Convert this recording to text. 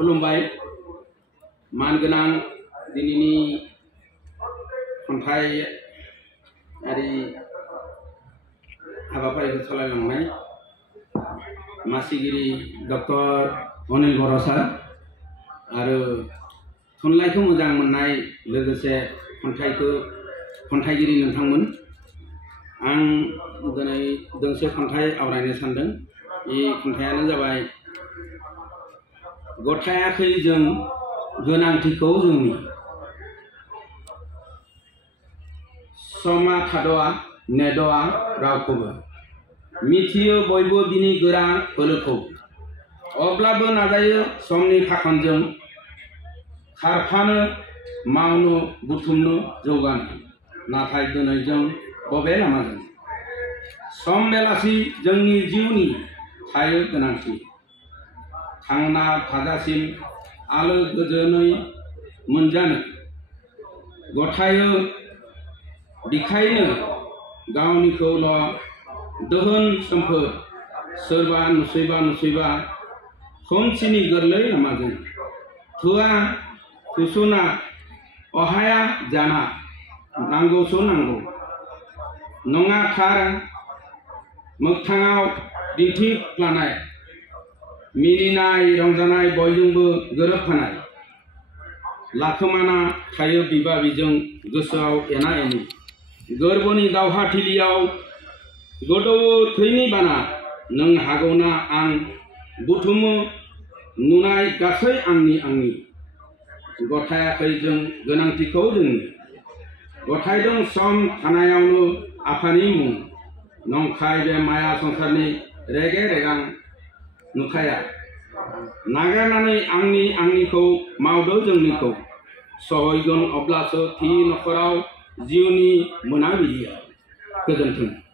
खुलुमबाय मानगोनां दिनैनि खन्थाइयारि हाबाफारिखौ सालायलांनाय मासिगिरि डक्टर अनिल बर' सार आरो थुनलाइखौ मोजां मोननाय लोगोसे खन्थाइगिरि नोंथांमोन आं दिनै दोंसे खन्थाइ आवरायनो सानदों। बे खन्थाइयानो जाबाय गथायाखै जों गोनांथिखौ जोंनि समा थाद'आ नेद'आ रावखौबो मिथियो बयबो बिनि गोरा बोलोखौ अब्लाबो नाजायो समनि फाखनजों खारफानो मावनो बुथुमनो जौगानो नाथाय दिनै जों बबे लामाजों सम बेलासि जोंनि जिउनि थायो गोनांथि थांना थाजासिम आलो गोजोनै मोनजानो गथायो बिखायनो गावनिखौल' दोहोन सम्फद सोरबा नुसैबा खोमसिनि गोरलै लामाजों थुआ थुसुना अहाया जाना नांगौसो नांगौ नङा थार मोगथाङाव दिन्थिफ्लानाय मिनिनाय रंजानाय बयजोंबो गोरोबफानाय लाखोमाना थायो बिबा बिजों गोसोआव एना एनि गोरबोनि दावहाथिलियाव गोदौवो थैनि बाना नों हागौना आं बुथुमो नुनाय गासै आंनि गथायाखै जों गोनांथिखौ जोंनि गथायदों सम थानायावनो आफानि मुं नंखाय बे माया संसारनि रेगे रेगां नुथाया नागारनानै आंनिखौ मावदो जोंनिखौ सहैगोन अब्लासो थि नखराव जिउनि मोनाबिलिया गोजोन्थों।